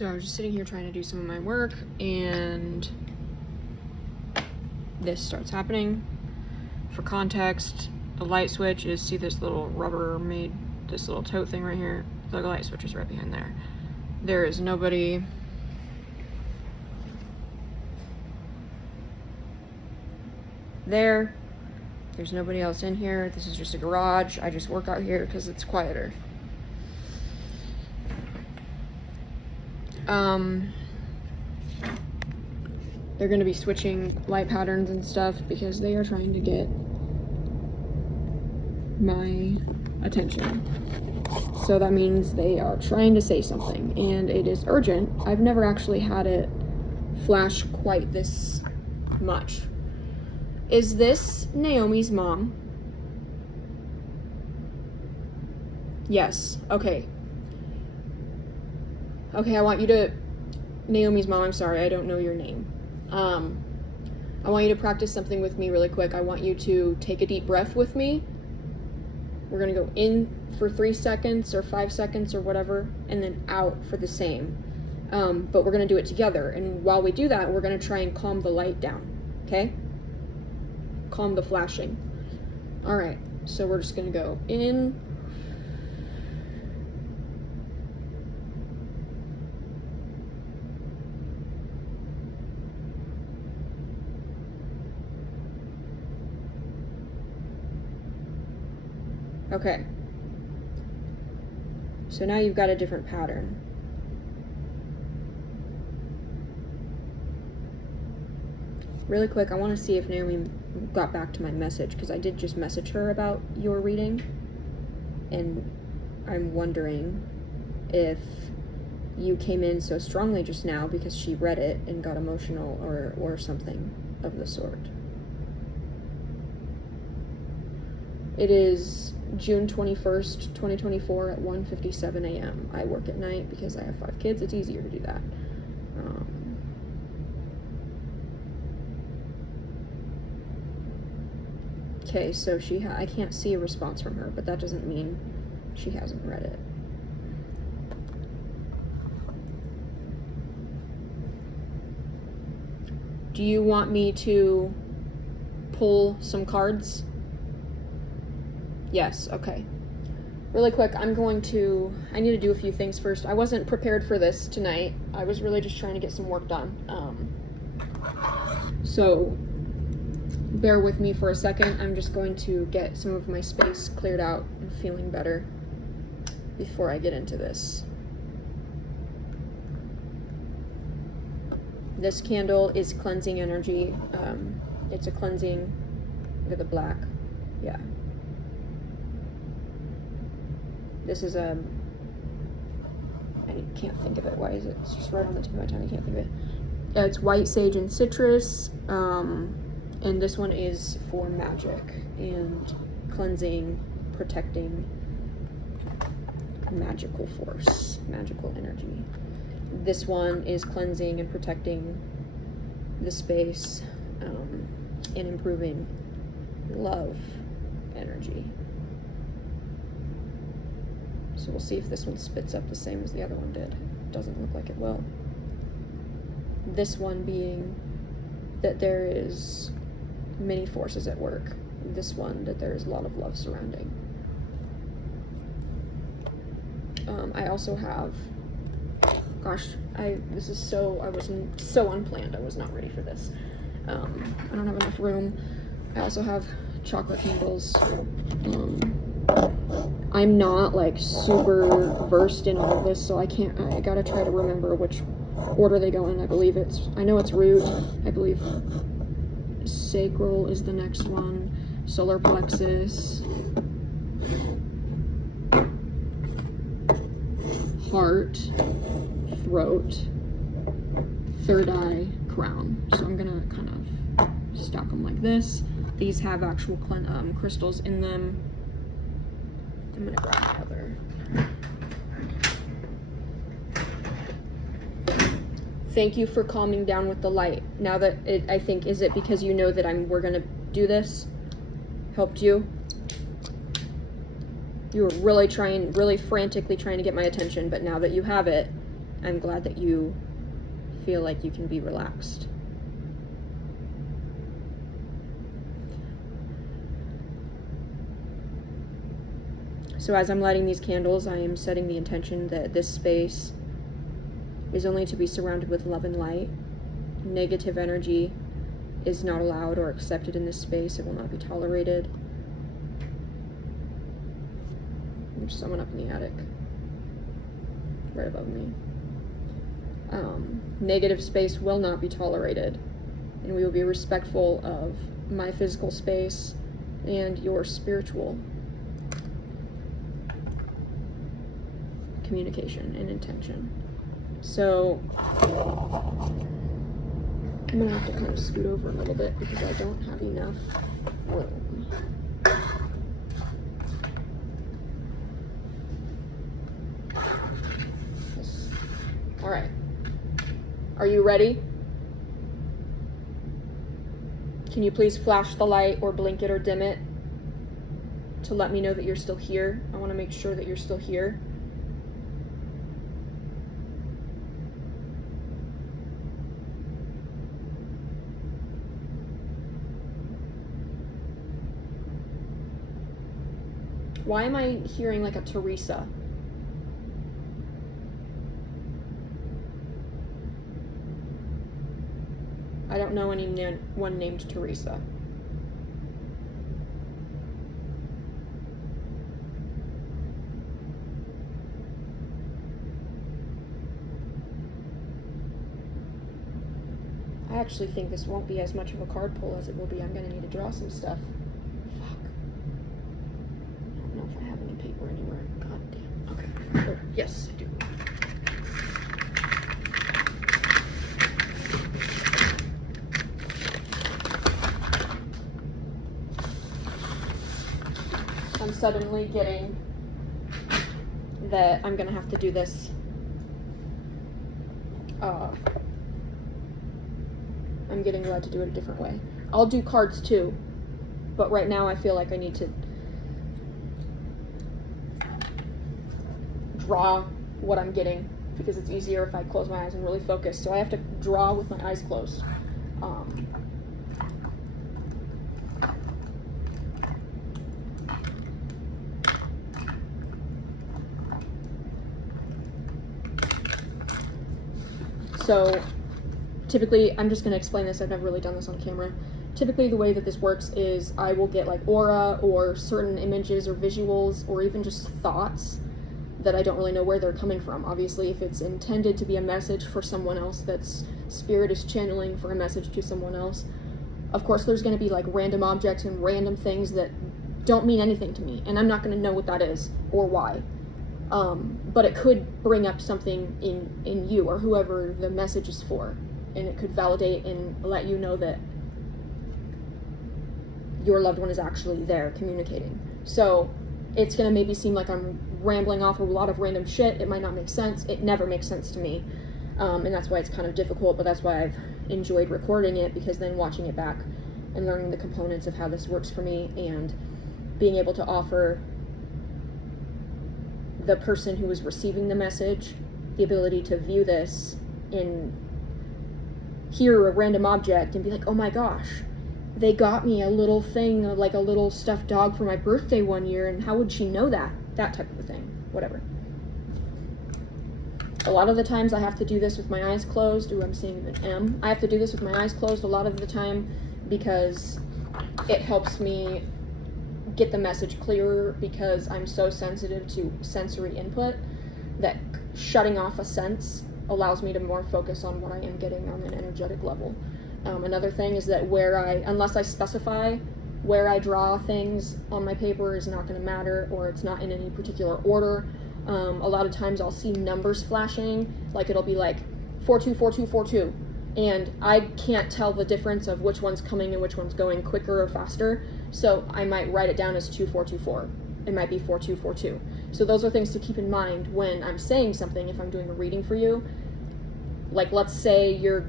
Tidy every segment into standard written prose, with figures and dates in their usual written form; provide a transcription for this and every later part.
So I was just sitting here trying to do some of my work, and this starts happening. For context, the light switch is, see this little Rubbermaid, this little tote thing right here? The light switch is right behind there. There is nobody. There's nobody else in here. This is just a garage. I just work out here because it's quieter. They're going to be switching light patterns and stuff because they are trying to get my attention. So that means they are trying to say something, and it is urgent. I've never actually had it flash quite this much. Is this Naomi's mom? Yes. Okay. Okay, I want you to... Naomi's mom, I'm sorry, I don't know your name. I want you to practice something with me really quick. I want you to take a deep breath with me. We're going to go in for 3 seconds or 5 seconds or whatever, and then out for the same. But we're going to do it together. And while we do that, we're going to try and calm the light down. Okay? Calm the flashing. All right. So we're just going to go in. Okay. So now you've got a different pattern. Really quick, I want to see if Naomi got back to my message, because I did just message her about your reading, and I'm wondering if you came in so strongly just now because she read it and got emotional or something of the sort. It is June 21st, 2024 at 1:57 a.m. I work at night because I have 5 kids. It's easier to do that. Okay, so I can't see a response from her, but that doesn't mean she hasn't read it. Do you want me to pull some cards? Yes, okay. Really quick, I need to do a few things first. I wasn't prepared for this tonight. I was really just trying to get some work done. So bear with me for a second. I'm just going to get some of my space cleared out and feeling better before I get into this. This candle is cleansing energy. It's a cleansing, look at the black, yeah. This is I can't think of it. Why is it? It's just right on the tip of my tongue. I can't think of it. It's white sage and citrus. And this one is for magic and cleansing, protecting magical force, magical energy. This one is cleansing and protecting the space and improving love energy. So we'll see if this one spits up the same as the other one did. Doesn't look like it will. This one being that there is many forces at work. This one that there is a lot of love surrounding. I also have, gosh, I was so unplanned. I was not ready for this. I don't have enough room. I also have chocolate candles. I'm not like super versed in all of this, so I gotta try to remember which order they go in. I know it's root. I believe sacral is the next one, solar plexus, heart, throat, third eye, crown. So I'm gonna kind of stack them like this. These have actual crystals in them. I'm gonna grab my other. Thank you for calming down with the light. Now that I think, is it because you know that we're gonna do this? Helped you? You were really frantically trying to get my attention, but now that you have it, I'm glad that you feel like you can be relaxed. So as I'm lighting these candles, I am setting the intention that this space is only to be surrounded with love and light. Negative energy is not allowed or accepted in this space. It will not be tolerated. There's someone up in the attic, right above me. Negative space will not be tolerated, and we will be respectful of my physical space and your spiritual communication and intention. So I'm gonna have to kind of scoot over a little bit because I don't have enough room. Yes. All right. Are you ready? Can you please flash the light or blink it or dim it to let me know that you're still here? I want to make sure that you're still here. Why am I hearing like a Teresa? I don't know anyone named Teresa. I actually think this won't be as much of a card pull as it will be. I'm going to need to draw some stuff. Fuck. I don't know if I have any paper anywhere. God damn. Okay. Oh, yes, I do. I'm suddenly getting that I'm going to have to do this. I'm getting allowed to do it a different way. I'll do cards too, but right now I feel like I need to draw what I'm getting because it's easier if I close my eyes and really focus. So I have to draw with my eyes closed. So typically, I'm just going to explain this. I've never really done this on camera. Typically, the way that this works is I will get like aura or certain images or visuals or even just thoughts that I don't really know where they're coming from. Obviously, if it's intended to be a message for someone else, that's spirit is channeling for a message to someone else. Of course, there's going to be like random objects and random things that don't mean anything to me, and I'm not going to know what that is or why. But it could bring up something in you or whoever the message is for, and it could validate and let you know that your loved one is actually there communicating. So it's going to maybe seem like I'm rambling off a lot of random shit. It might not make sense. It never makes sense to me, and that's why it's kind of difficult, but that's why I've enjoyed recording it, because then watching it back and learning the components of how this works for me and being able to offer the person who is receiving the message the ability to view this and hear a random object and be like, oh my gosh, they got me a little thing, like a little stuffed dog for my birthday one year, and how would she know that? That type of a thing. Whatever. A lot of the times I have to do this with my eyes closed. Ooh, I'm seeing an M. I have to do this with my eyes closed a lot of the time because it helps me get the message clearer, because I'm so sensitive to sensory input that shutting off a sense allows me to more focus on what I am getting on an energetic level. Another thing is that unless I specify where I draw things on my paper is not going to matter, or it's not in any particular order. A lot of times I'll see numbers flashing, like it'll be like 424242, and I can't tell the difference of which one's coming and which one's going quicker or faster, so I might write it down as 2424. It might be 4242. So those are things to keep in mind when I'm saying something. If I'm doing a reading for you, like let's say you're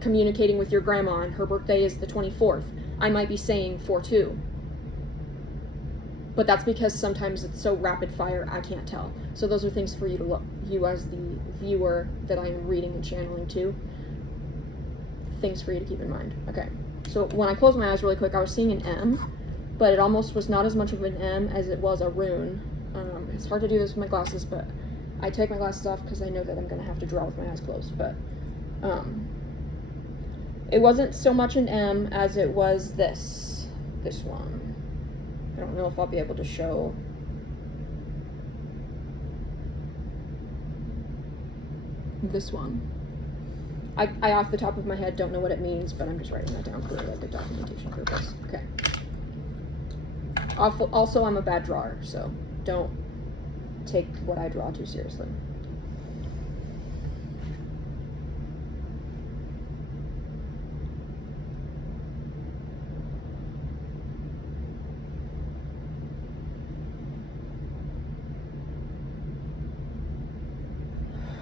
communicating with your grandma and her birthday is the 24th, I might be saying 42. but that's because sometimes it's so rapid fire I can't tell. So those are things for you to look, you as the viewer that I am reading and channeling to, things for you to keep in mind. Okay, so when I closed my eyes really quick, I was seeing an M, but it almost was not as much of an M as it was a rune. It's hard to do this with my glasses, but I take my glasses off because I know that I'm going to have to draw with my eyes closed, but it wasn't so much an M as it was this one. I don't know if I'll be able to show. This one. I off the top of my head don't know what it means, but I'm just writing that down for like a documentation purpose. Okay. Also, I'm a bad drawer, so don't take what I draw too seriously.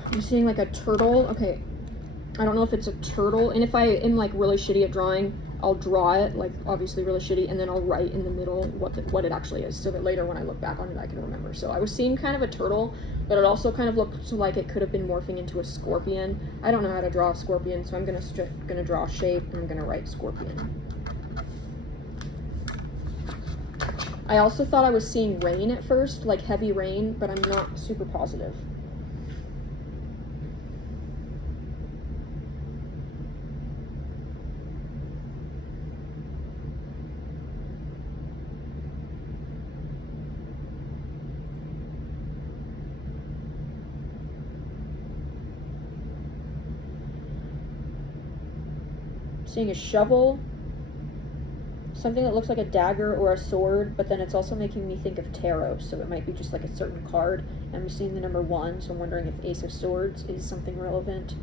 I'm seeing like a turtle. Okay, I don't know if it's a turtle, and if I am like really shitty at drawing, I'll draw it like obviously really shitty, and then I'll write in the middle what it actually is, so that later when I look back on it I can remember. So I was seeing kind of a turtle, but it also kind of looked like it could have been morphing into a scorpion. I don't know how to draw a scorpion, so I'm gonna draw a shape, and I'm gonna write scorpion. I also thought I was seeing rain at first, like heavy rain, but I'm not super positive. Seeing a shovel, something that looks like a dagger or a sword, but then it's also making me think of tarot, so it might be just like a certain card. I'm seeing the number 1, so I'm wondering if Ace of Swords is something relevant.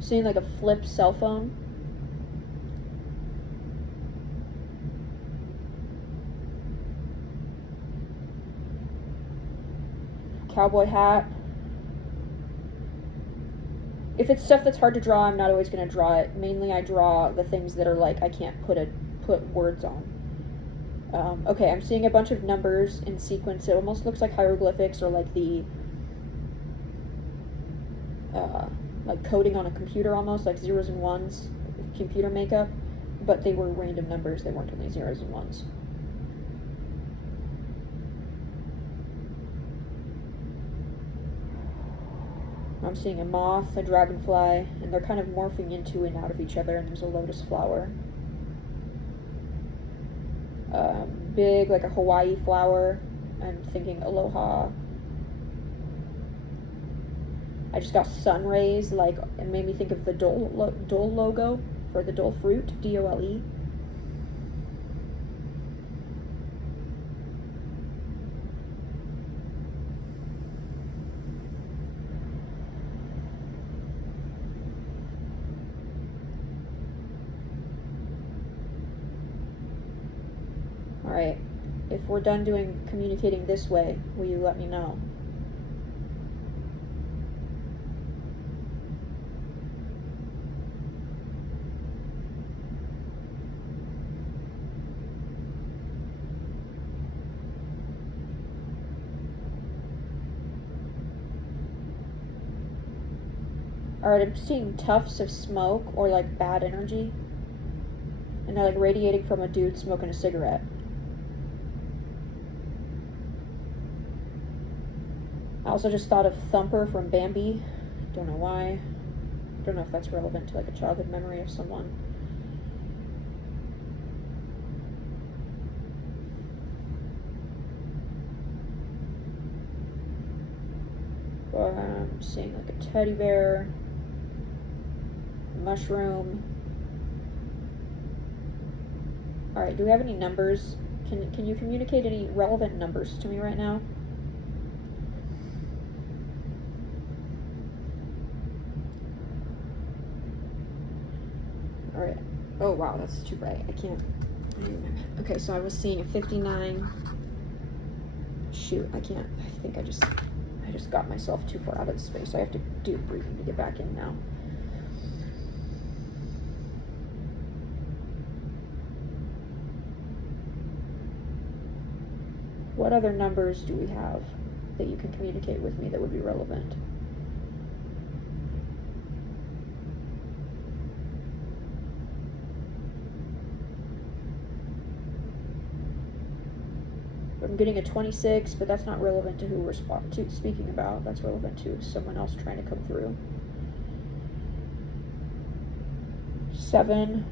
Seeing like a flip cell phone. Cowboy hat. If it's stuff that's hard to draw, I'm not always going to draw it. Mainly I draw the things that are like I can't put words on. Okay, I'm seeing a bunch of numbers in sequence. It almost looks like hieroglyphics, or like the like coding on a computer, almost like zeros and ones, computer makeup, but they were random numbers. They weren't only zeros and ones. I'm seeing a moth, a dragonfly, and they're kind of morphing into and out of each other, and there's a lotus flower. Big, like a Hawaii flower. I'm thinking aloha. I just got sun rays, like, it made me think of the Dole logo for the Dole fruit, D-O-L-E. Alright, if we're done communicating this way, will you let me know? Alright, I'm seeing tufts of smoke, or like bad energy, and they're like radiating from a dude smoking a cigarette. I also just thought of Thumper from Bambi. Don't know why. Don't know if that's relevant to like a childhood memory of someone. I'm seeing like a teddy bear, mushroom. Alright, do we have any numbers? Can you communicate any relevant numbers to me right now? Alright. Oh wow, that's too bright. I can't. Okay, so I was seeing a 59. Shoot, I can't. I think I just just got myself too far out of the space, so I have to do breathing to get back in now. What other numbers do we have that you can communicate with me that would be relevant? I'm getting a 26, but that's not relevant to who we're speaking about. That's relevant to someone else trying to come through. 7.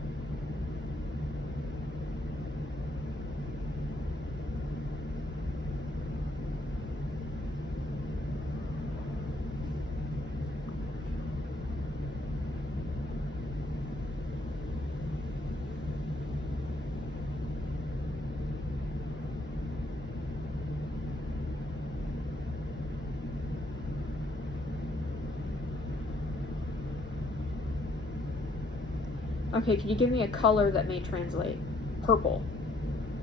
Okay, can you give me a color that may translate? Purple.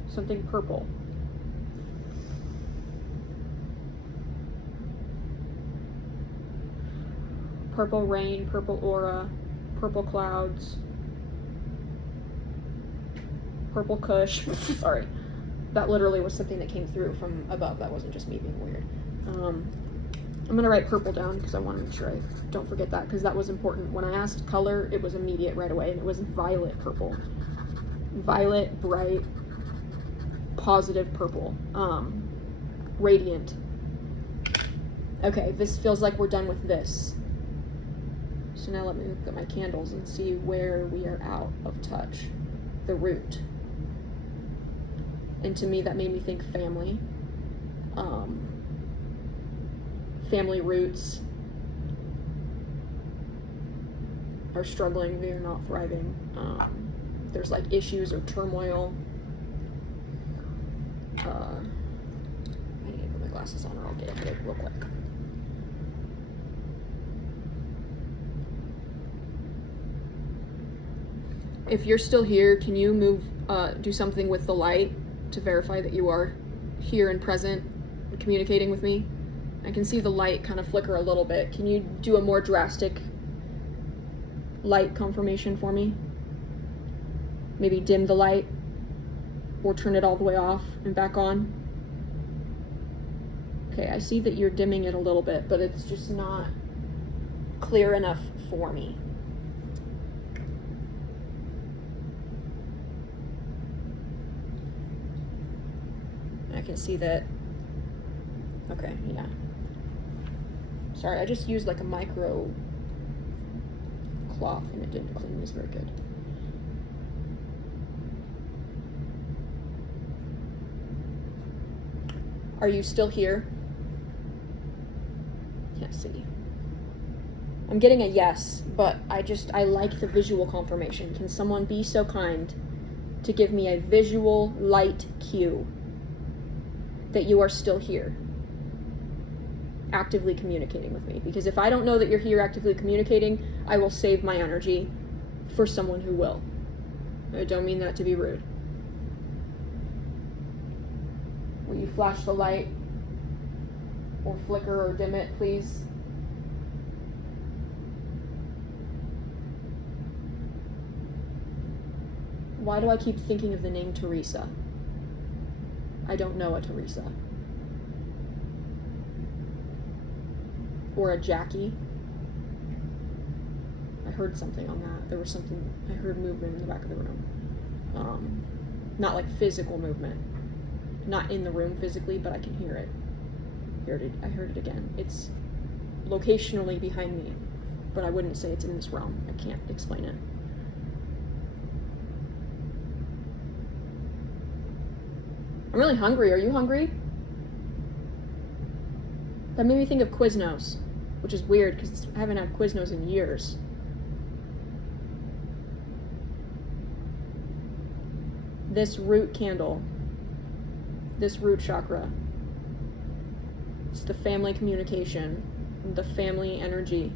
Something purple. Purple rain, purple aura, purple clouds, purple kush. Sorry. That literally was something that came through from above. That wasn't just me being weird. I'm going to write purple down because I want to make sure I don't forget that, because that was important. When I asked color, it was immediate right away, and it was violet purple. Violet, bright, positive purple. Radiant. Okay, this feels like we're done with this. So now let me look at my candles and see where we are out of touch. The root. And to me, that made me think family. Family roots are struggling, they're not thriving. There's like issues or turmoil. I need to put my glasses on or I'll get a headache real quick. If you're still here, can you move, do something with the light to verify that you are here and present and communicating with me? I can see the light kind of flicker a little bit. Can you do a more drastic light confirmation for me? Maybe dim the light or turn it all the way off and back on. Okay, I see that you're dimming it a little bit, but it's just not clear enough for me. I can see that. Okay, yeah. Sorry, I just used like a micro cloth and it didn't clean this very good. Are you still here? Can't see. I'm getting a yes, but I like the visual confirmation. Can someone be so kind to give me a visual light cue that you are still here, actively communicating with me? Because if I don't know that you're here actively communicating, I will save my energy for someone who will. I don't mean that to be rude. Will you flash the light or flicker or dim it, please? Why do I keep thinking of the name Teresa? I don't know a Teresa. Or a Jackie. I heard something on that. There was something, I heard movement in the back of the room. Not like physical movement. Not in the room physically, but I can hear it. I heard it again. It's locationally behind me, but I wouldn't say it's in this realm. I can't explain it. I'm really hungry. Are you hungry? That made me think of Quiznos, which is weird because I haven't had Quiznos in years. This root candle, this root chakra, it's the family communication, the family energy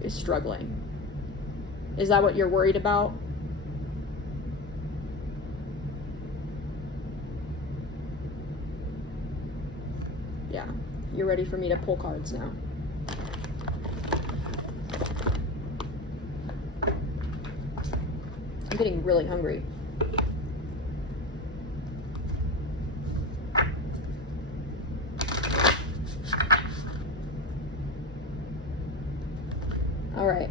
is struggling. Is that what you're worried about? you're ready for me to pull cards now. I'm getting really hungry. All right.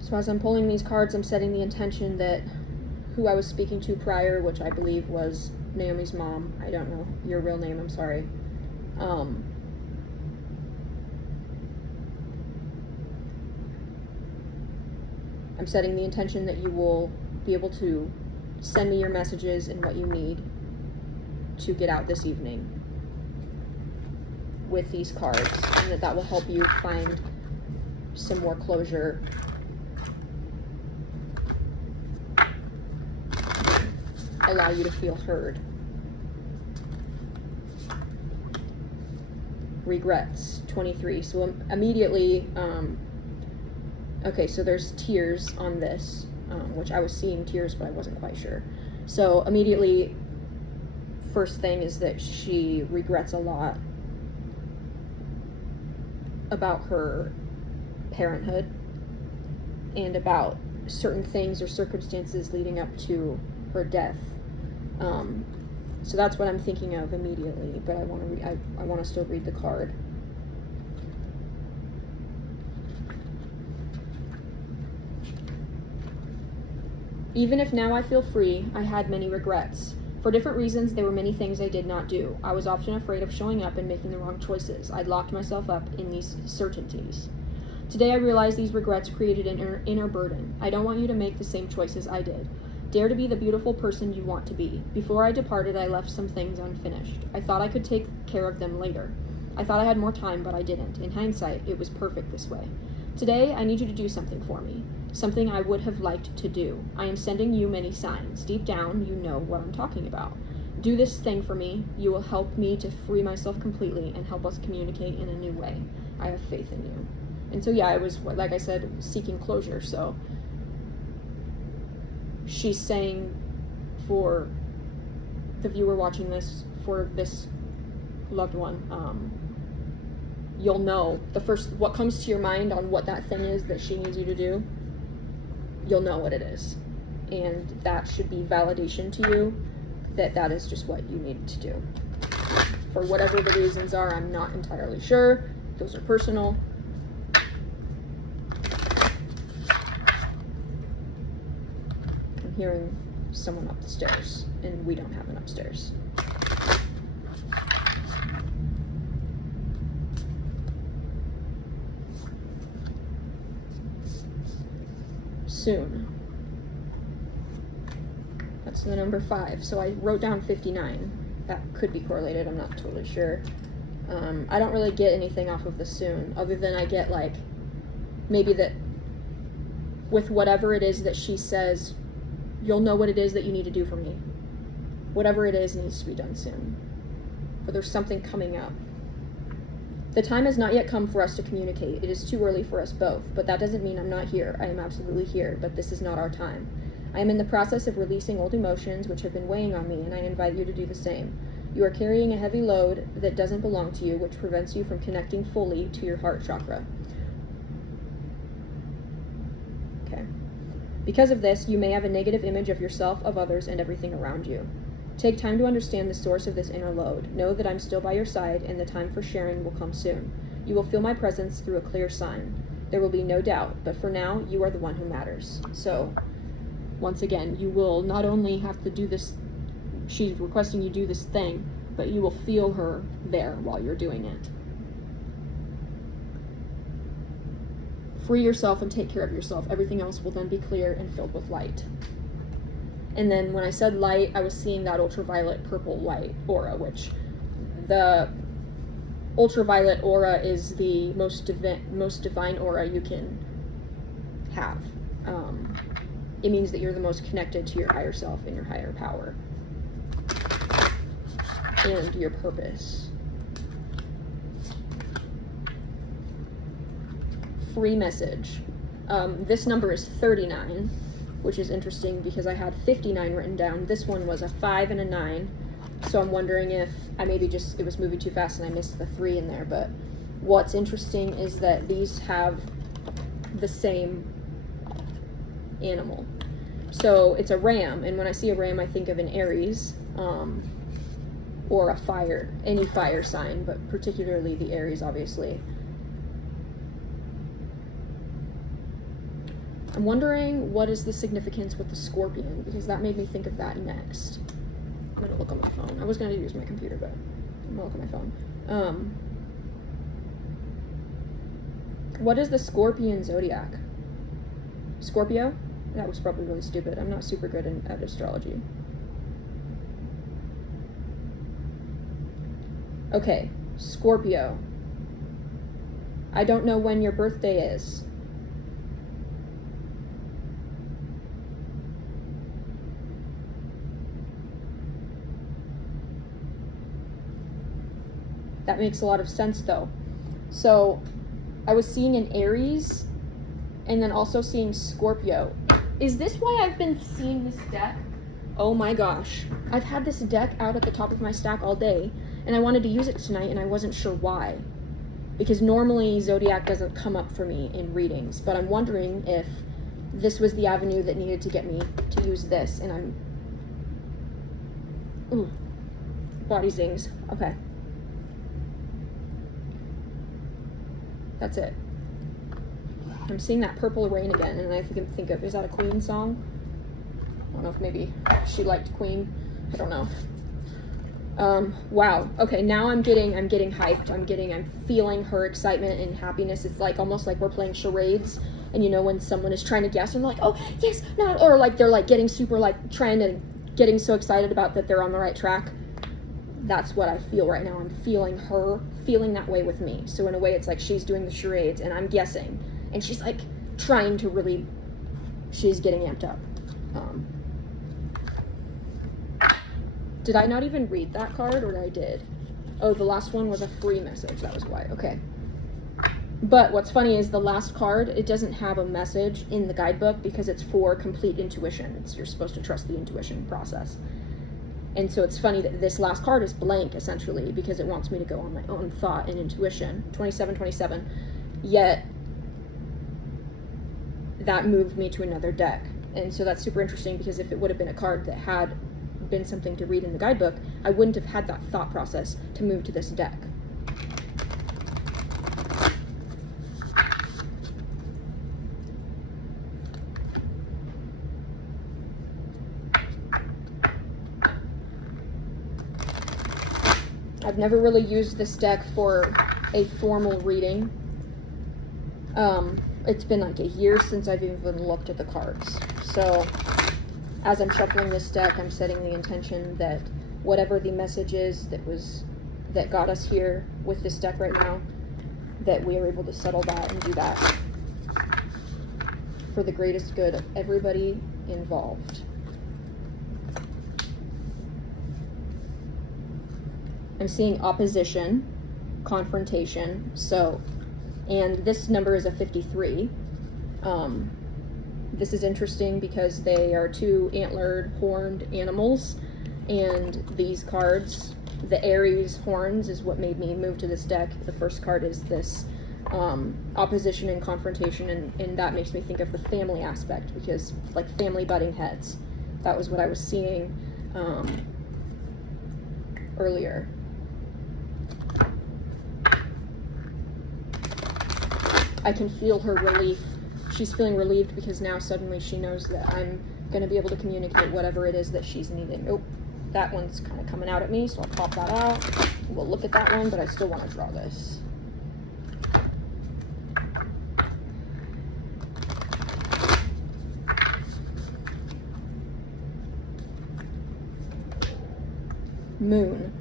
So as I'm pulling these cards, I'm setting the intention that who I was speaking to prior, which I believe was Naomi's mom. I don't know your real name, I'm sorry. I'm setting the intention that you will be able to send me your messages and what you need to get out this evening with these cards, and that will help you find some more closure. Allow you to feel heard. Regrets, 23. So immediately, okay, so there's tears on this, which I was seeing tears, but I wasn't quite sure. So immediately, first thing is that she regrets a lot about her parenthood and about certain things or circumstances leading up to her death. So that's what I'm thinking of immediately, but I want to still read the card. Even if now I feel free, I had many regrets. For different reasons, there were many things I did not do. I was often afraid of showing up and making the wrong choices. I'd locked myself up in these certainties. Today I realize these regrets created an inner burden. I don't want you to make the same choices I did. Dare to be the beautiful person you want to be. Before I departed, I left some things unfinished. I thought I could take care of them later. I thought I had more time, but I didn't. In hindsight, it was perfect this way. Today, I need you to do something for me. Something I would have liked to do. I am sending you many signs. Deep down, you know what I'm talking about. Do this thing for me. You will help me to free myself completely and help us communicate in a new way. I have faith in you. And so, yeah, I was, like I said, seeking closure. So she's saying, for the viewer watching this, for this loved one, you'll know what comes to your mind on what that thing is that she needs you to do. You'll know what it is, and that should be validation to you that that is just what you need to do. For whatever the reasons are, I'm not entirely sure. Those are personal. I'm hearing someone up the stairs, and we don't have an upstairs. Soon. That's the number 5. So I wrote down 59. That could be correlated, I'm not totally sure. I don't really get anything off of the soon, other than I get like, maybe that with whatever it is that she says, you'll know what it is that you need to do for me. Whatever it is needs to be done soon. But there's something coming up. The time has not yet come for us to communicate. It is too early for us both, but that doesn't mean I'm not here. I am absolutely here, but this is not our time. I am in the process of releasing old emotions which have been weighing on me, and I invite you to do the same. You are carrying a heavy load that doesn't belong to you, which prevents you from connecting fully to your heart chakra. Okay. Because of this, you may have a negative image of yourself, of others, and everything around you. Take time to understand the source of this inner load. Know that I'm still by your side, and the time for sharing will come soon. You will feel my presence through a clear sign. There will be no doubt, but for now, you are the one who matters. So, once again, you will not only have to do this, she's requesting you do this thing, but you will feel her there while you're doing it. Free yourself and take care of yourself. Everything else will then be clear and filled with light. And then when I said light, I was seeing that ultraviolet purple light aura, which the ultraviolet aura is the most divine aura you can have. It means that you're the most connected to your higher self and your higher power and your purpose. Free message. This number is 39. Which is interesting because I had 59 written down. This one was a 5 and a 9. So I'm wondering if I maybe just, it was moving too fast and I missed the 3 in there, but what's interesting is that these have the same animal. So it's a ram, and when I see a ram I think of an Aries, or a fire, any fire sign, but particularly the Aries, obviously. I'm wondering what is the significance with the scorpion, because that made me think of that next. I'm gonna look on my phone. I was gonna use my computer, but I'm gonna look on my phone. What is the scorpion zodiac? Scorpio? That was probably really stupid. I'm not super good at astrology. Okay, Scorpio. I don't know when your birthday is. That makes a lot of sense though. So I was seeing an Aries and then also seeing Scorpio. Is this why I've been seeing this deck? Oh my gosh. I've had this deck out at the top of my stack all day and I wanted to use it tonight and I wasn't sure why. Because normally Zodiac doesn't come up for me in readings, but I'm wondering if this was the avenue that needed to get me to use this, and I'm... Ooh. Body zings. Okay. That's it. I'm seeing that Purple Rain again, and I think of, is that a Queen song? I don't know if maybe she liked Queen. I don't know. Wow. Okay, now I'm getting hyped. I'm feeling her excitement and happiness. It's like almost like we're playing charades, and you know when someone is trying to guess and they're like, oh yes, no, or like they're like getting super like getting so excited about that they're on the right track. That's what I feel right now. I'm feeling her feeling that way with me. So in a way it's like she's doing the charades and I'm guessing, and she's like trying to really, she's getting amped up. Did I not even read that card, or I did? Oh, the last one was a free message. That was why. Okay. But what's funny is the last card, it doesn't have a message in the guidebook because it's for complete intuition. You're supposed to trust the intuition process. And so it's funny that this last card is blank, essentially, because it wants me to go on my own thought and intuition. 2727. Yet, that moved me to another deck. And so that's super interesting, because if it would have been a card that had been something to read in the guidebook, I wouldn't have had that thought process to move to this deck. I've never really used this deck for a formal reading. It's been like a year since I've even looked at the cards. So as I'm shuffling this deck, I'm setting the intention that whatever the message is that got us here with this deck right now, that we are able to settle that and do that for the greatest good of everybody involved. I'm seeing opposition, confrontation, so, and this number is a 53. This is interesting because they are two antlered, horned animals, and these cards, the Aries horns is what made me move to this deck. The first card is this opposition and confrontation, and that makes me think of the family aspect, because like family butting heads. That was what I was seeing earlier. I can feel her relief. She's feeling relieved because now suddenly she knows that I'm going to be able to communicate whatever it is that she's needing. Oh, that one's kind of coming out at me, so I'll pop that out. We'll look at that one, but I still want to draw this. Moon.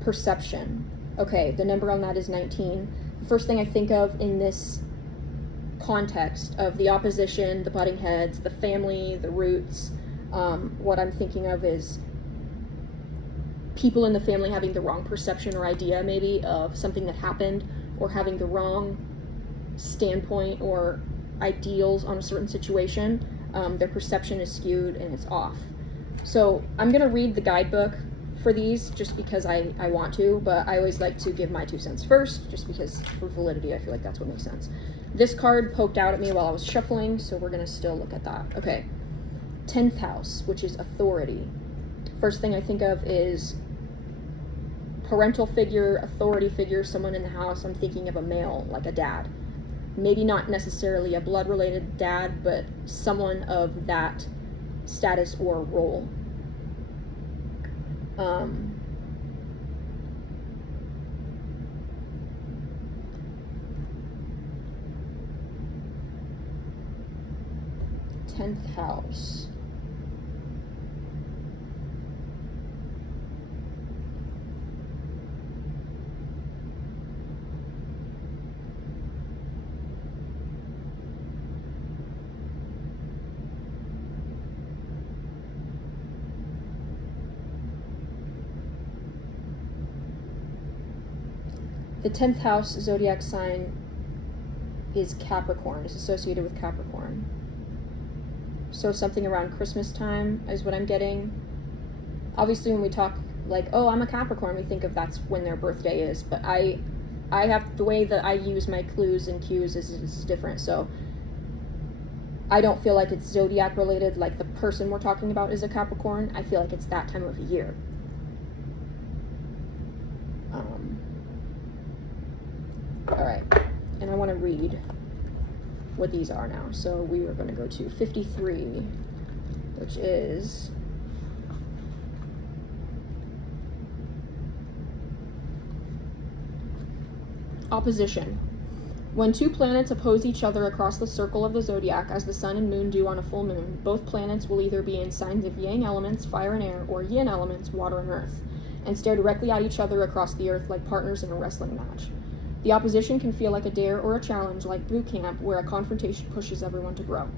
Perception. Okay, the number on that is 19. The first thing I think of in this context of the opposition, the butting heads, the family, the roots, what I'm thinking of is people in the family having the wrong perception or idea maybe of something that happened, or having the wrong standpoint or ideals on a certain situation. Their perception is skewed and it's off. So I'm going to read the guidebook for these just because I want to, but I always like to give my 2 cents first, just because for validity, I feel like that's what makes sense. This card poked out at me while I was shuffling, so we're going to still look at that. Okay, 10th house, which is authority. First thing I think of is parental figure, authority figure, someone in the house. I'm thinking of a male, like a dad. Maybe not necessarily a blood-related dad, but someone of that status or role. Tenth house. The 10th house zodiac sign is Capricorn, is associated with Capricorn. So something around Christmas time is what I'm getting. Obviously when we talk like, oh, I'm a Capricorn, we think of that's when their birthday is, but I have, the way that I use my clues and cues is different, so I don't feel like it's zodiac related, like the person we're talking about is a Capricorn. I feel like it's that time of year. All right, and I want to read what these are now. So we are going to go to 53, which is opposition. When two planets oppose each other across the circle of the zodiac, as the sun and moon do on a full moon, both planets will either be in signs of yang elements, fire and air, or yin elements, water and earth, and stare directly at each other across the earth like partners in a wrestling match. The opposition can feel like a dare or a challenge, like boot camp, where a confrontation pushes everyone to grow.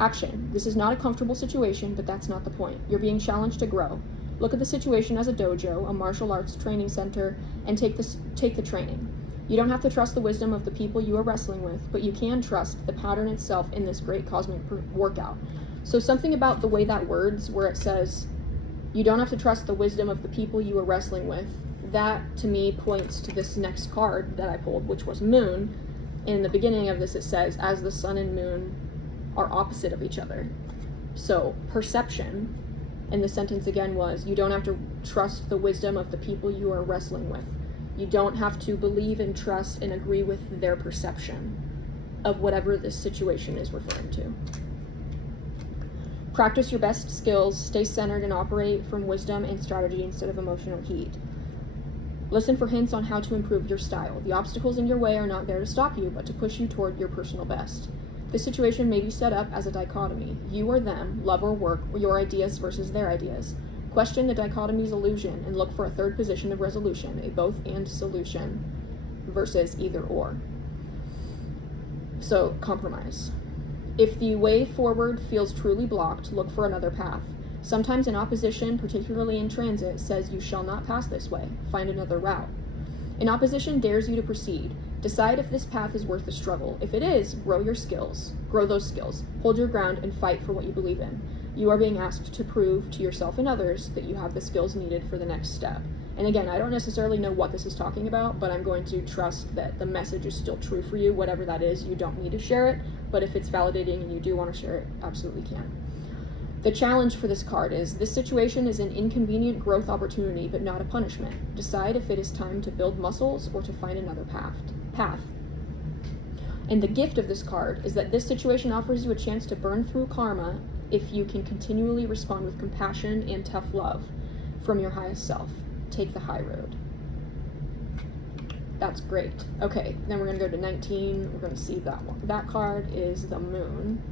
Action. This is not a comfortable situation, but that's not the point. You're being challenged to grow. Look at the situation as a dojo, a martial arts training center, and take the training. You don't have to trust the wisdom of the people you are wrestling with, but you can trust the pattern itself in this great cosmic workout. So something about the way that words, where it says, you don't have to trust the wisdom of the people you are wrestling with, that to me points to this next card that I pulled, which was Moon. In the beginning of this it says, as the sun and moon are opposite of each other. So perception, and the sentence again was, you don't have to trust the wisdom of the people you are wrestling with. You don't have to believe and trust and agree with their perception of whatever this situation is referring to. Practice your best skills, stay centered, and operate from wisdom and strategy instead of emotional heat. Listen for hints on how to improve your style. The obstacles in your way are not there to stop you, but to push you toward your personal best. This situation may be set up as a dichotomy, you or them, love or work, or your ideas versus their ideas. Question the dichotomy's illusion and look for a third position of resolution, a both and solution versus either or. So, compromise. If the way forward feels truly blocked, look for another path. Sometimes an opposition, particularly in transit, says you shall not pass this way. Find another route. An opposition dares you to proceed. Decide if this path is worth the struggle. If it is, grow your skills. Grow those skills. Hold your ground and fight for what you believe in. You are being asked to prove to yourself and others that you have the skills needed for the next step. And again, I don't necessarily know what this is talking about, but I'm going to trust that the message is still true for you, whatever that is. You don't need to share it, but if it's validating and you do want to share it, absolutely can. The challenge for this card is, this situation is an inconvenient growth opportunity, but not a punishment. Decide if it is time to build muscles or to find another path. And the gift of this card is that this situation offers you a chance to burn through karma if you can continually respond with compassion and tough love from your highest self. Take the high road. That's great. Okay, then we're going to go to 19. We're going to see that one. That card is the Moon.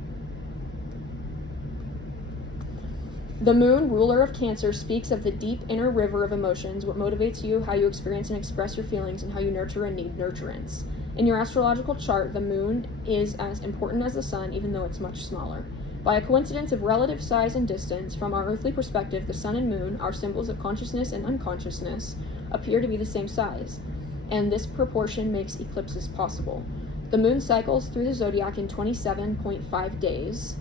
The Moon, ruler of Cancer, speaks of the deep inner river of emotions, what motivates you, how you experience and express your feelings, and how you nurture and need nurturance. In your astrological chart, the Moon is as important as the Sun, even though it's much smaller. By a coincidence of relative size and distance, from our earthly perspective, the Sun and Moon, our symbols of consciousness and unconsciousness, appear to be the same size, and this proportion makes eclipses possible. The Moon cycles through the zodiac in 27.5 days,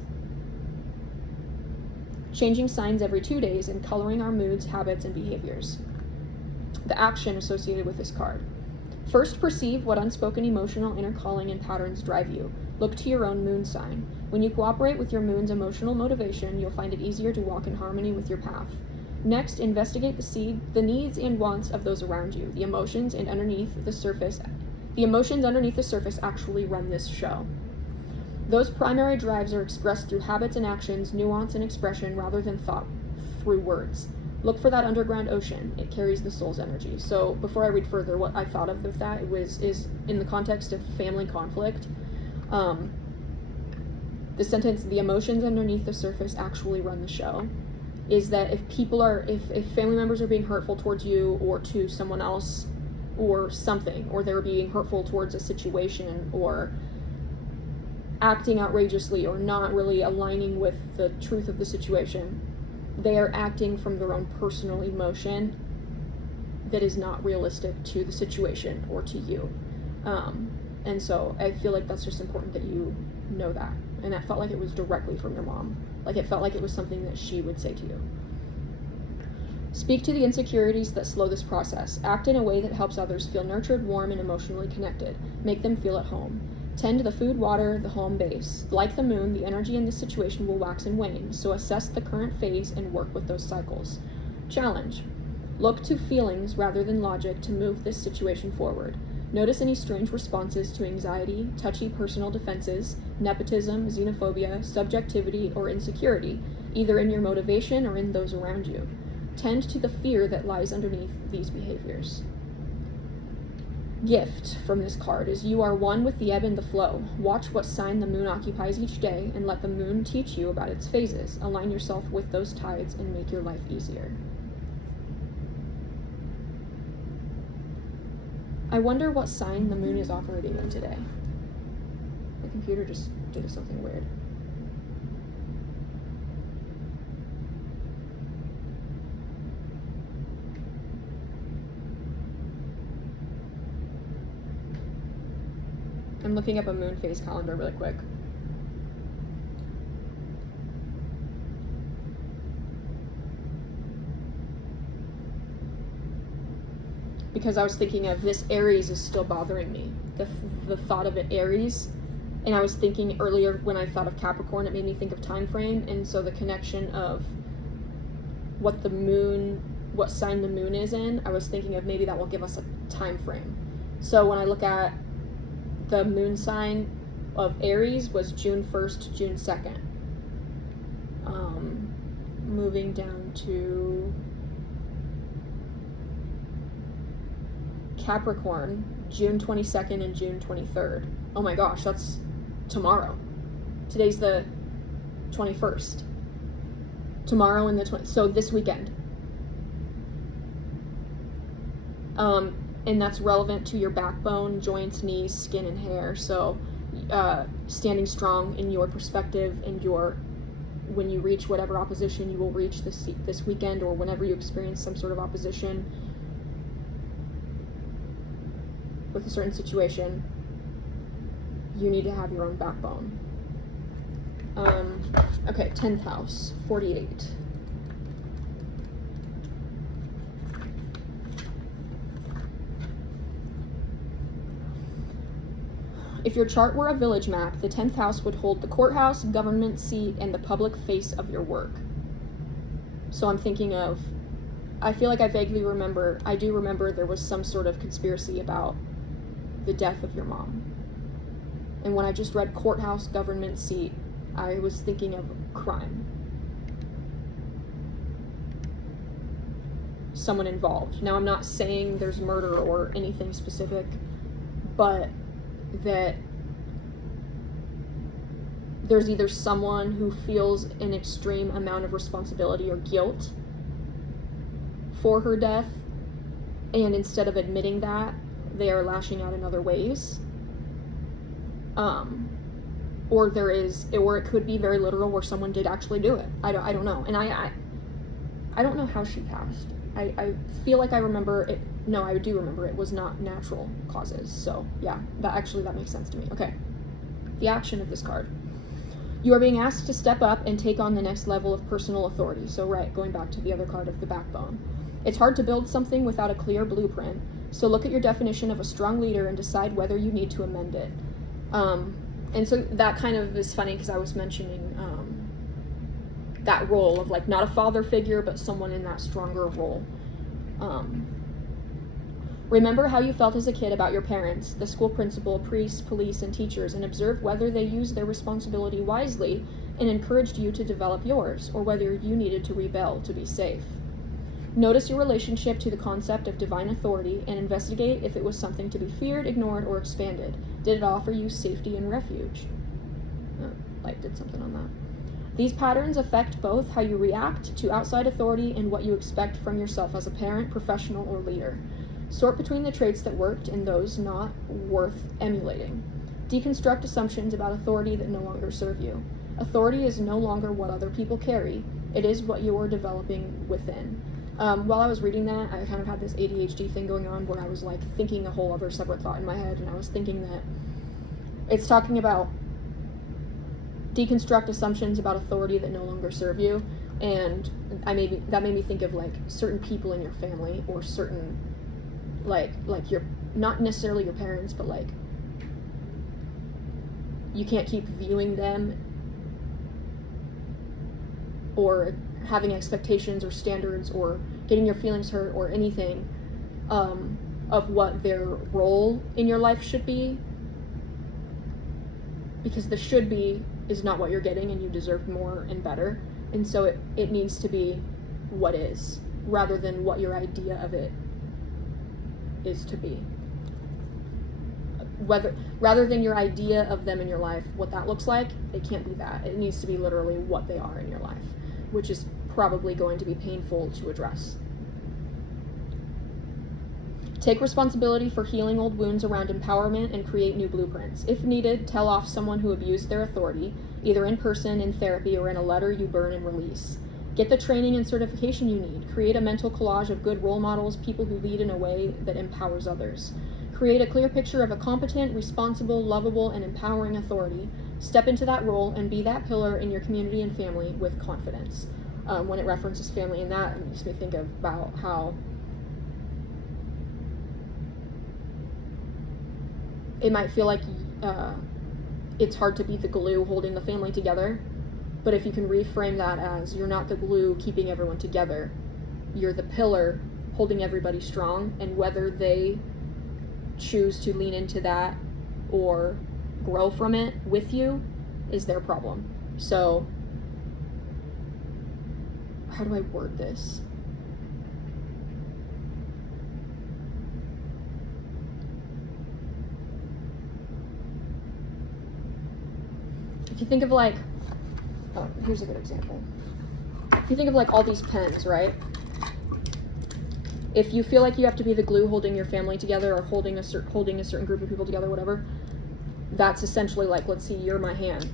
changing signs every 2 days and coloring our moods, habits, and behaviors. The action associated with this card. First, perceive what unspoken emotional inner calling and patterns drive you. Look to your own moon sign. When you cooperate with your moon's emotional motivation, you'll find it easier to walk in harmony with your path. Next, investigate the needs and wants of those around you. The emotions underneath the surface actually run this show. Those primary drives are expressed through habits and actions, nuance and expression, rather than thought through words. Look for that underground ocean. It carries the soul's energy. So before I read further, what I thought of with that is in the context of family conflict. The sentence, the emotions underneath the surface actually run the show, is that if family members are being hurtful towards you or to someone else or something, or they're being hurtful towards a situation or acting outrageously or not really aligning with the truth of the situation, they are acting from their own personal emotion that is not realistic to the situation or to you. And so I feel like that's just important that you know that. And that felt like it was directly from your mom. Like it felt like it was something that she would say to you. Speak to the insecurities that slow this process. Act in a way that helps others feel nurtured, warm, and emotionally connected. Make them feel at home. Tend to the food, water, the home base. Like the moon, the energy in this situation will wax and wane, so assess the current phase and work with those cycles. Challenge. Look to feelings rather than logic to move this situation forward. Notice any strange responses to anxiety, touchy personal defenses, nepotism, xenophobia, subjectivity, or insecurity, either in your motivation or in those around you. Tend to the fear that lies underneath these behaviors. Gift from this card is you are one with the ebb and the flow. Watch what sign the moon occupies each day and let the moon teach you about its phases. Align yourself with those tides and make your life easier. I wonder what sign the moon is operating in today. My computer just did something weird. I'm looking up a moon phase calendar really quick. Because I was thinking of this Aries is still bothering me. The thought of it, Aries. And I was thinking earlier when I thought of Capricorn, it made me think of time frame. And so the connection of what sign the moon is in, I was thinking of maybe that will give us a time frame. So when I look at the moon sign of Aries was June 1st, June 2nd. Moving down to Capricorn, June 22nd and June 23rd. Oh my gosh, that's tomorrow. Today's the 21st. Tomorrow and the 20th, so this weekend. And that's relevant to your backbone, joints, knees, skin, and hair. So standing strong in your perspective and when you reach whatever opposition you will reach this weekend, or whenever you experience some sort of opposition with a certain situation, you need to have your own backbone. Okay, 10th house, 48. If your chart were a village map, the 10th house would hold the courthouse, government seat, and the public face of your work. So I'm thinking of, I feel like I do remember there was some sort of conspiracy about the death of your mom. And when I just read courthouse, government seat, I was thinking of crime. Someone involved. Now I'm not saying there's murder or anything specific, but that there's either someone who feels an extreme amount of responsibility or guilt for her death, and instead of admitting that, they are lashing out in other ways. Or it could be very literal where someone did actually do it. I don't know. And I don't know how she passed. I feel like I remember it. No, I do remember it was not natural causes. So yeah, that makes sense to me. Okay. The action of this card. You are being asked to step up and take on the next level of personal authority. So right, going back to the other card of the backbone. It's hard to build something without a clear blueprint. So look at your definition of a strong leader and decide whether you need to amend it. And so that kind of is funny because I was mentioning that role of like not a father figure, but someone in that stronger role. Remember how you felt as a kid about your parents, the school principal, priests, police, and teachers, and observe whether they used their responsibility wisely and encouraged you to develop yours, or whether you needed to rebel to be safe. Notice your relationship to the concept of divine authority and investigate if it was something to be feared, ignored, or expanded. Did it offer you safety and refuge? Light did something on that. These patterns affect both how you react to outside authority and what you expect from yourself as a parent, professional, or leader. Sort between the traits that worked and those not worth emulating. Deconstruct assumptions about authority that no longer serve you. Authority is no longer what other people carry. It is what you are developing within. While I was reading that, I kind of had this ADHD thing going on where I was like thinking a whole other separate thought in my head, and I was thinking that it's talking about deconstruct assumptions about authority that no longer serve you, and that made me think of like certain people in your family or certain like your, not necessarily your parents, but like you can't keep viewing them or having expectations or standards or getting your feelings hurt or anything of what their role in your life should be, because the should be is not what you're getting and you deserve more and better, and so it needs to be what is rather than what your idea of it is to be. Rather than your idea of them in your life, what that looks like, it can't be that. It needs to be literally what they are in your life, which is probably going to be painful to address. Take responsibility for healing old wounds around empowerment and create new blueprints. If needed, tell off someone who abused their authority, either in person, in therapy, or in a letter you burn and release. Get the training and certification you need. Create a mental collage of good role models, people who lead in a way that empowers others. Create a clear picture of a competent, responsible, lovable, and empowering authority. Step into that role and be that pillar in your community and family with confidence. When it references family, and that makes me think about how it might feel like it's hard to be the glue holding the family together. But if you can reframe that as you're not the glue keeping everyone together, you're the pillar holding everybody strong, and whether they choose to lean into that or grow from it with you is their problem. So, how do I word this? If you think of like, here's a good example. If you think of like all these pens, right? If you feel like you have to be the glue holding your family together or holding a certain group of people together, whatever, that's essentially like, let's see, you're my hand.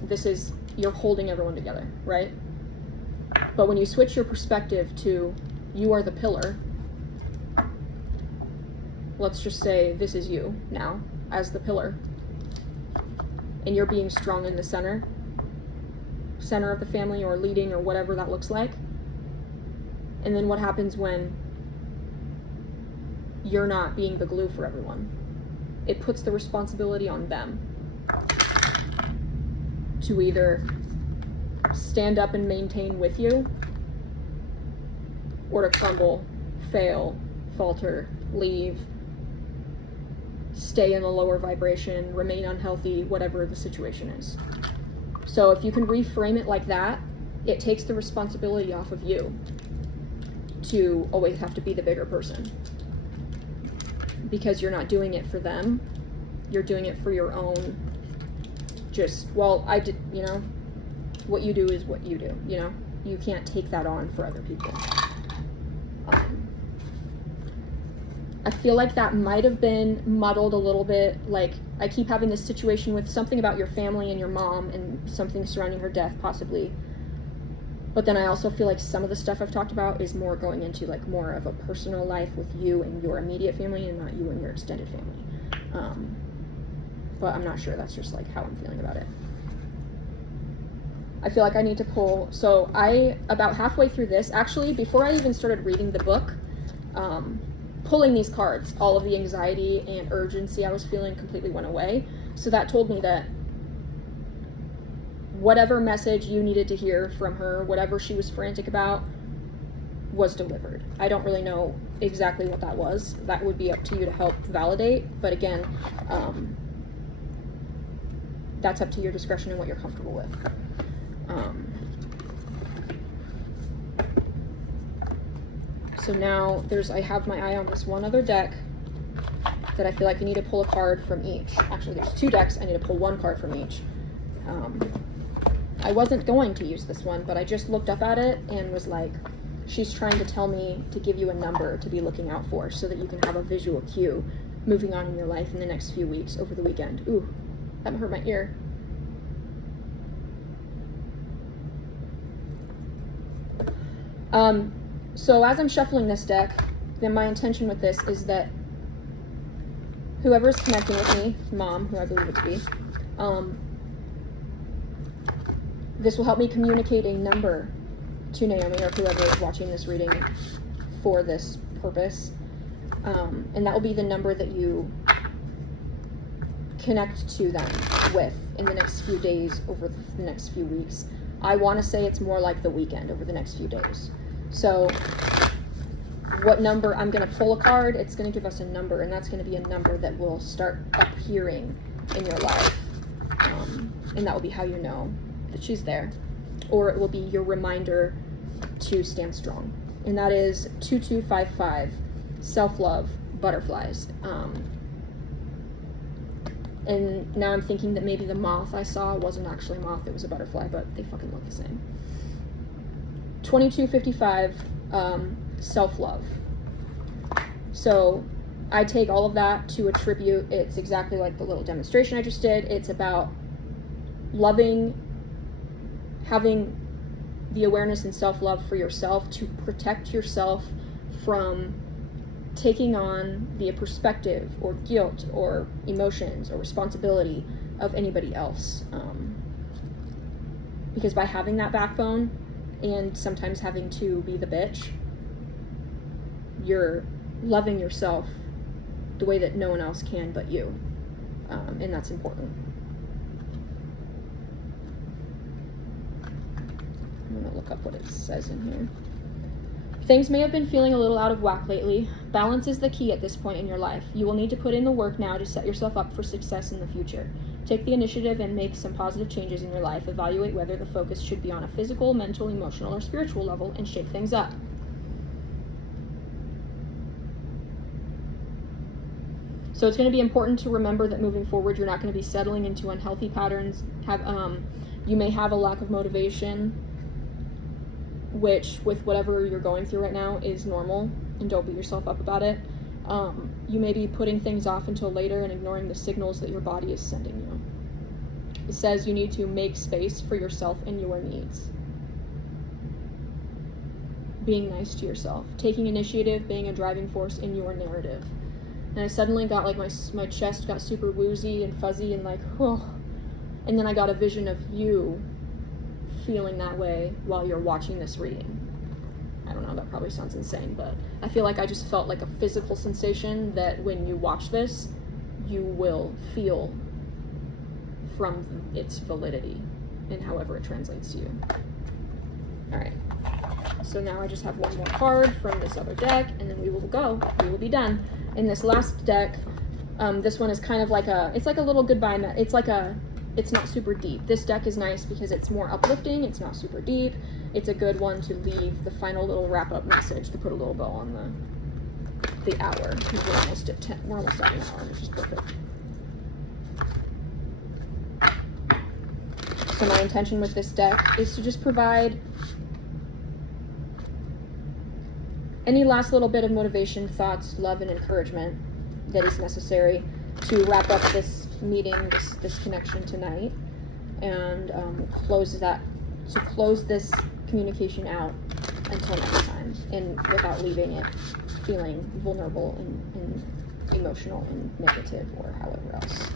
You're holding everyone together, right? But when you switch your perspective to you are the pillar, let's just say this is you now as the pillar, and you're being strong in the center of the family or leading or whatever that looks like. And then what happens when you're not being the glue for everyone? It puts the responsibility on them to either stand up and maintain with you, or to crumble, fail, falter, leave, stay in a lower vibration, remain unhealthy, whatever the situation is. So if you can reframe it like that, it takes the responsibility off of you to always have to be the bigger person, because you're not doing it for them, you're doing it for your own, what you do is what you do, you can't take that on for other people. I feel like that might have been muddled a little bit. Like, I keep having this situation with something about your family and your mom and something surrounding her death, possibly. But then I also feel like some of the stuff I've talked about is more going into like more of a personal life with you and your immediate family and not you and your extended family. But I'm not sure. That's just like how I'm feeling about it. I feel like I need to pull, so about halfway through this, actually, before I even started reading the book, pulling these cards, all of the anxiety and urgency I was feeling completely went away. So that told me that whatever message you needed to hear from her, whatever she was frantic about, was delivered. I don't really know exactly what that was. That would be up to you to help validate. But again, that's up to your discretion and what you're comfortable with. So now I have my eye on this one other deck that I feel like I need to pull a card from each. Actually, there's 2 decks. I need to pull 1 card from each. I wasn't going to use this one, but I just looked up at it and was like, she's trying to tell me to give you a number to be looking out for so that you can have a visual cue moving on in your life in the next few weeks over the weekend. Ooh, that hurt my ear. So as I'm shuffling this deck, then my intention with this is that whoever's connecting with me, Mom, who I believe it to be, this will help me communicate a number to Naomi or whoever is watching this reading for this purpose. And that will be the number that you connect to them with in the next few days, over the next few weeks. I want to say it's more like the weekend, over the next few days. So what number, I'm going to pull a card, it's going to give us a number, and that's going to be a number that will start appearing in your life. And that will be how you know that she's there. Or it will be your reminder to stand strong. And that is 2255, self-love, butterflies. And now I'm thinking that maybe the moth I saw wasn't actually a moth, it was a butterfly, but they fucking look the same. 2255, self-love. So I take all of that to attribute, it's exactly like the little demonstration I just did. It's about loving, having the awareness and self-love for yourself to protect yourself from taking on the perspective or guilt or emotions or responsibility of anybody else. Because by having that backbone and sometimes having to be the bitch, you're loving yourself the way that no one else can but you. And that's important. I'm gonna look up what it says in here. Things may have been feeling a little out of whack lately. Balance is the key at this point in your life. You will need to put in the work now to set yourself up for success in the future. Take the initiative and make some positive changes in your life. Evaluate whether the focus should be on a physical, mental, emotional, or spiritual level and shake things up. So it's going to be important to remember that moving forward, you're not going to be settling into unhealthy patterns. You may have a lack of motivation, which with whatever you're going through right now is normal, and don't beat yourself up about it. You may be putting things off until later and ignoring the signals that your body is sending you. It says you need to make space for yourself and your needs. Being nice to yourself, taking initiative, being a driving force in your narrative. And I suddenly got like my chest got super woozy and fuzzy and like, oh. And then I got a vision of you feeling that way while you're watching this reading. I don't know, that probably sounds insane, but I feel like I just felt like a physical sensation that when you watch this, you will feel from its validity and however it translates to you. All right, so now I just have one more card from this other deck, and then we will go. We will be done. In this last deck, this one is kind of like it's like a little goodbye. It's not super deep. This deck is nice because it's more uplifting. It's not super deep. It's a good one to leave the final little wrap-up message to put a little bow on the hour. We're almost at 10. We're almost at an hour, which is perfect. So my intention with this deck is to just provide any last little bit of motivation, thoughts, love, and encouragement that is necessary to wrap up this meeting, this connection tonight, and close this communication out until next time, and without leaving it feeling vulnerable and emotional and negative or however else.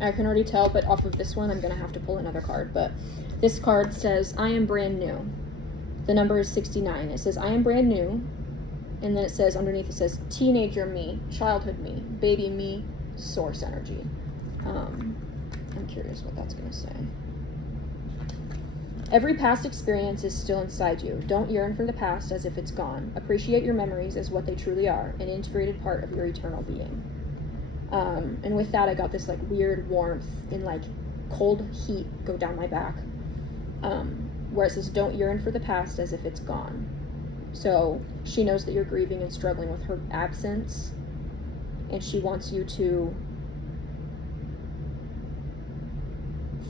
I can already tell, but off of this one, I'm going to have to pull another card. But this card says, I am brand new. The number is 69. It says, I am brand new. And then it says, underneath it says, teenager me, childhood me, baby me, source energy. I'm curious what that's going to say. Every past experience is still inside you. Don't yearn for the past as if it's gone. Appreciate your memories as what they truly are, an integrated part of your eternal being. And with that, I got this like weird warmth and like cold heat go down my back. Where it says, don't yearn for the past as if it's gone. So she knows that you're grieving and struggling with her absence, and she wants you to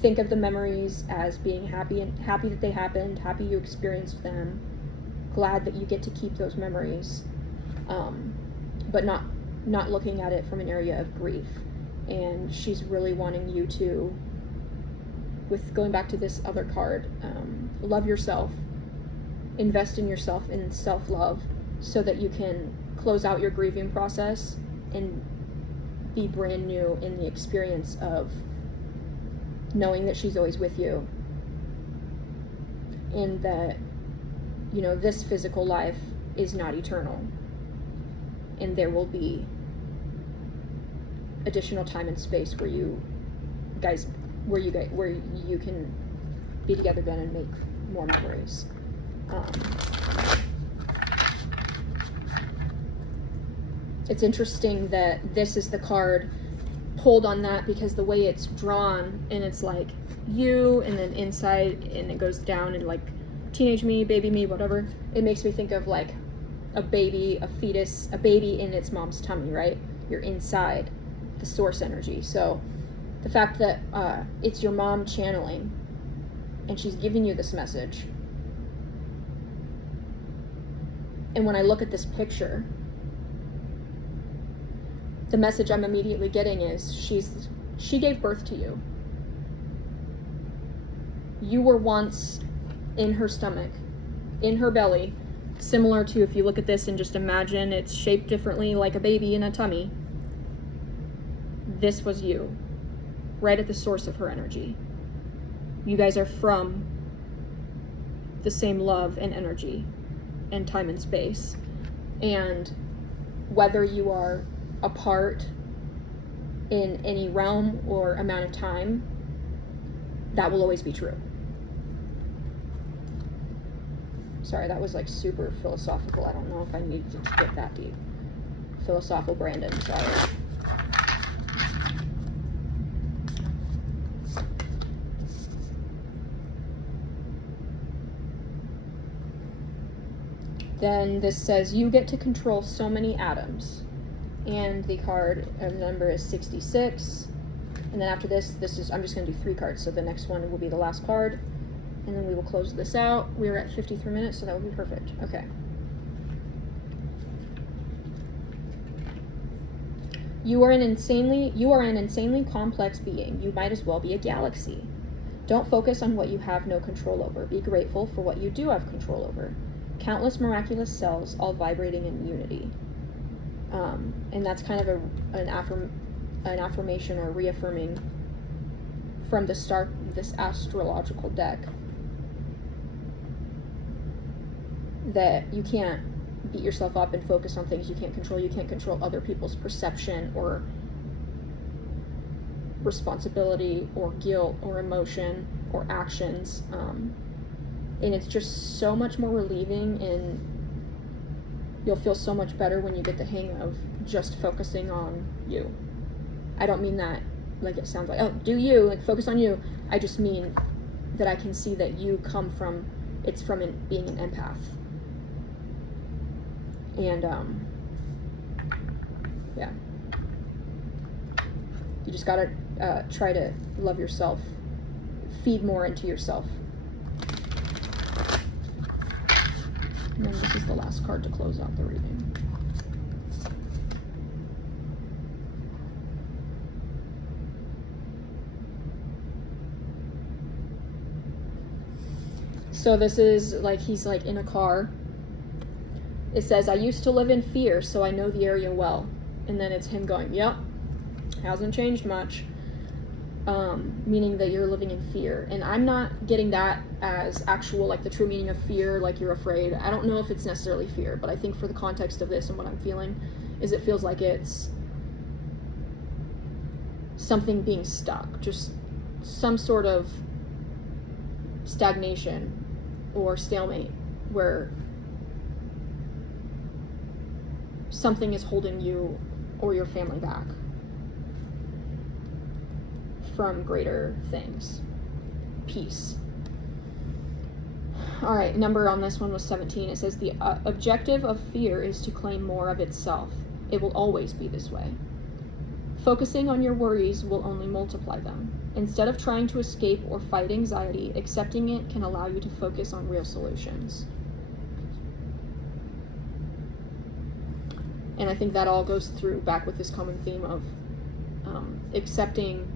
think of the memories as being happy that they happened, happy you experienced them, glad that you get to keep those memories, but not looking at it from an area of grief. And she's really wanting you to, with going back to this other card, love yourself, invest in yourself in self-love so that you can close out your grieving process and be brand new in the experience of knowing that she's always with you, and that, you know, this physical life is not eternal, and there will be additional time and space where you can be together again and make more memories. It's interesting that this is the card pulled on that, because the way it's drawn, and it's like you, and then inside, and it goes down, and like teenage me, baby me, whatever, it makes me think of like a baby, a fetus, a baby in its mom's tummy, right? You're inside the source energy. So the fact that it's your mom channeling, and she's giving you this message. And when I look at this picture, the message I'm immediately getting is she gave birth to you. You were once in her stomach, in her belly, similar to, if you look at this and just imagine it's shaped differently like a baby in a tummy. This was you, right at the source of her energy. You guys are from the same love and energy and time and space. And whether you are apart in any realm or amount of time, that will always be true. Sorry, that was like super philosophical. I don't know if I needed to get that deep. Philosophical Brandon, sorry. Then this says, you get to control so many atoms. And the card, the number is 66. And then after this is, I'm just going to do 3 cards. So the next one will be the last card. And then we will close this out. We're at 53 minutes, so that will be perfect. Okay. You are an insanely complex being. You might as well be a galaxy. Don't focus on what you have no control over. Be grateful for what you do have control over. Countless miraculous cells, all vibrating in unity. And that's kind of an affirmation or reaffirming from the start of this astrological deck that you can't beat yourself up and focus on things you can't control. You can't control other people's perception or responsibility or guilt or emotion or actions. And it's just so much more relieving, and you'll feel so much better when you get the hang of just focusing on you. I don't mean that like it sounds like, oh, do you, like focus on you. I just mean that I can see that you come from, it's from being an empath. And yeah, you just gotta try to love yourself, feed more into yourself. And then this is the last card to close out the reading. So this is like, he's like in a car. It says, I used to live in fear, so I know the area well. And then it's him going, yep, hasn't changed much. meaning that you're living in fear. And I'm not getting that as actual, like the true meaning of fear, like you're afraid. I don't know if it's necessarily fear, but I think for the context of this and what I'm feeling is it feels like it's something being stuck, just some sort of stagnation or stalemate where something is holding you or your family back from greater things. Peace. All right, number on this one was 17. It says the objective of fear is to claim more of itself. It will always be this way. Focusing on your worries will only multiply them. Instead of trying to escape or fight anxiety, accepting it can allow you to focus on real solutions. And I think that all goes through back with this common theme of accepting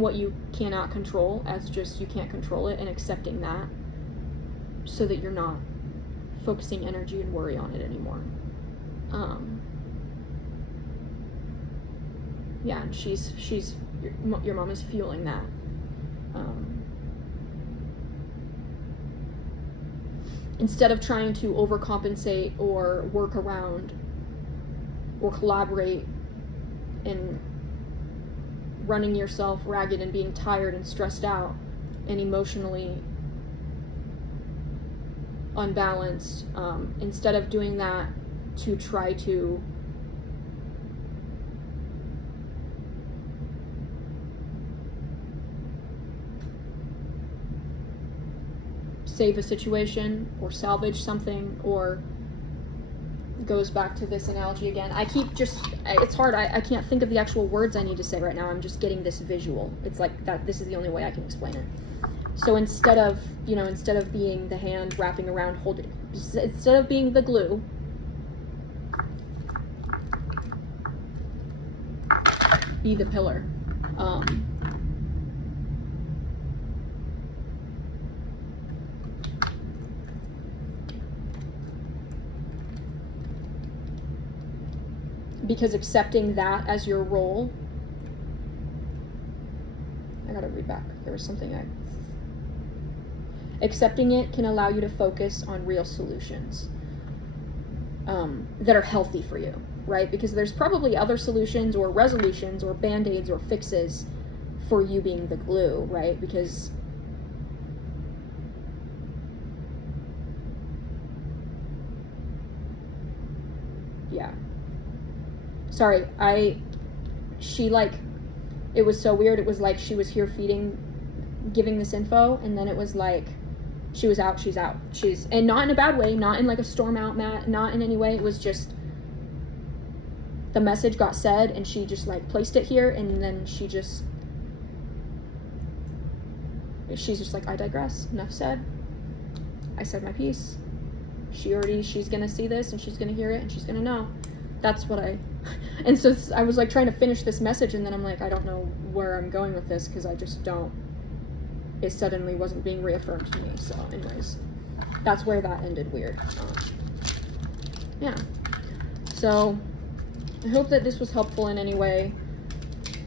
what you cannot control as just you can't control it, and accepting that so that you're not focusing energy and worry on it anymore. Yeah, and your mom is fueling that. Instead of trying to overcompensate or work around or collaborate and running yourself ragged and being tired and stressed out and emotionally unbalanced, instead of doing that to try to save a situation or salvage something, or goes back to this analogy again. It's hard. I can't think of the actual words I need to say right now. I'm just getting this visual. It's like that. This is the only way I can explain it. So instead of being the hand wrapping around, holding, instead of being the glue, be the pillar. Because accepting that as your role, I gotta read back. There was something accepting it can allow you to focus on real solutions that are healthy for you, right? Because there's probably other solutions or resolutions or band-aids or fixes for you being the glue, right? Because yeah. Sorry, it was so weird. It was like she was here giving this info, and then it was like, she was out, she's out. And not in a bad way, not in like a storm out, not in any way. It was just, the message got said, and she just like placed it here, and then she's just like, I digress, enough said. I said my piece. She's gonna see this, and she's gonna hear it, and she's gonna know. That's what and so I was like trying to finish this message, and then I'm like, I don't know where I'm going with this, because I just don't, it suddenly wasn't being reaffirmed to me. So anyways, that's where that ended weird. Yeah. So I hope that this was helpful in any way.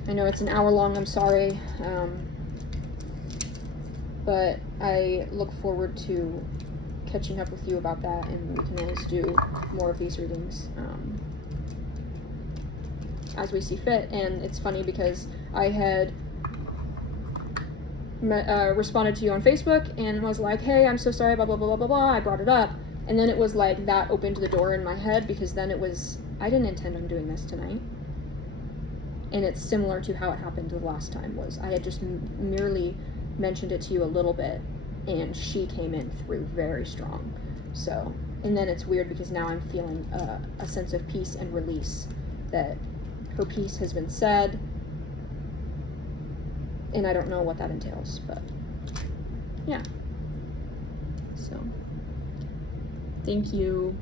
I know it's an hour long, I'm sorry. But I look forward to catching up with you about that, and we can always do more of these readings as we see fit. And it's funny because I had responded to you on Facebook and was like, hey, I'm so sorry, blah, blah, blah, blah, blah, blah. I brought it up. And then it was like that opened the door in my head, because then it was, I didn't intend on doing this tonight. And it's similar to how it happened the last time. Was I had just merely mentioned it to you a little bit, and she came in through very strong. So, and then it's weird because now I'm feeling a sense of peace and release, that her piece has been said, and I don't know what that entails, but yeah. So, thank you.